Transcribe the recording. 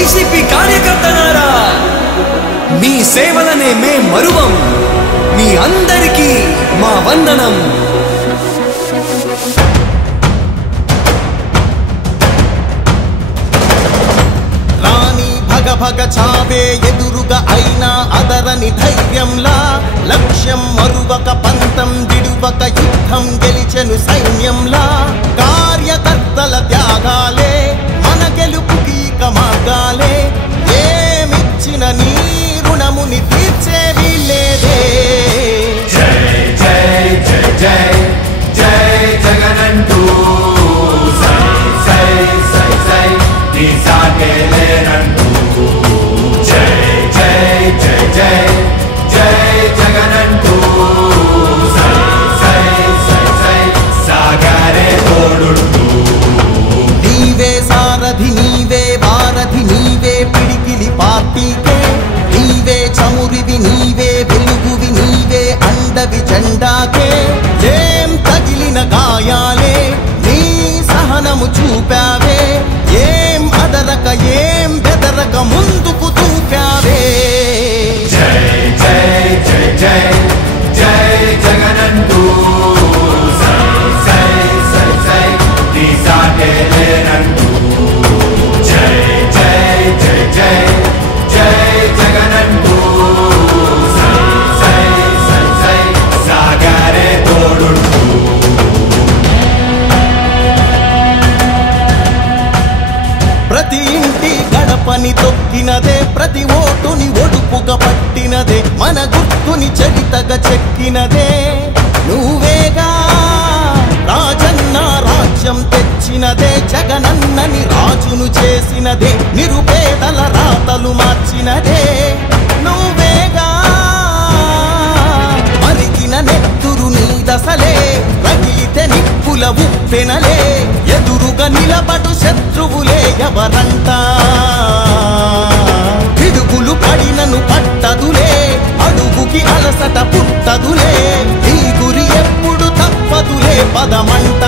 YCP కార్యకర్తలారా, మీ సేవలనే మే మరువం. మీ అందరికీ మా వందనం. భగ చావే ఎదురుగా అయినా అదరని ధైర్యంలా, లక్ష్యం మరువక పంతం విడువక యుద్ధం గెలిచెను సైన్యంలా. కార్యకర్తల త్యాగాలే మన గెలుపుకి ఇక మార్గాలే. ఏమిచ్చిన నీ రుణముని తీర్చేవి లేదే. జై జై జై జై జై జగనంటూ సై సై సై సై నీ సాగే లేనంటూ. జై జై జై జై జై జగనంటూ సై సై సై సై సాగరే తోడుంటూ. నీవే సారథి నీవే వారధి నీవే పిడికిలి పార్టీకే. నీవే చమురివి నీవే వెలుగువి నీవే అండవి జెండాకే. ఏం తగిలిన గాయాలే నీ సహనము చూపావే. ఏం అదరక ఏం బెదరక ముందుకు దూకావే. జై జై జై జై జై జగనంటూ సై సై సై సై నీ సాగే లేనంటూ. జై జై జై జై జై జగనంటూ సై సై సై సై సాగరే తోడుంటూ. ప్రతి ఇంటి గడపని తొక్కినదే, ప్రతి ఓటుని ఒడుపుగా పట్టినదే, మన గుర్తుని చరితగా చెక్కినదే నువ్వేగా. రాజన్న రాజ్యం తెచ్చినదే, జగనన్నని రాజును చేసినదే, నిరుపేదల రాతలు మార్చినదే నువ్వేగా. మరిగిన నెత్తురు నీ దశలే, రగిలితే నిప్పుల ఉప్పెనలే. ఎదురుగా నిలబడు శత్రువులే ఎవరంట. పిడుగులు పడినను పట్టదులే, అడుగుకి అలసట పుట్టదులే. ఈ గురి ఎప్పుడు తప్పదులే పదమంట.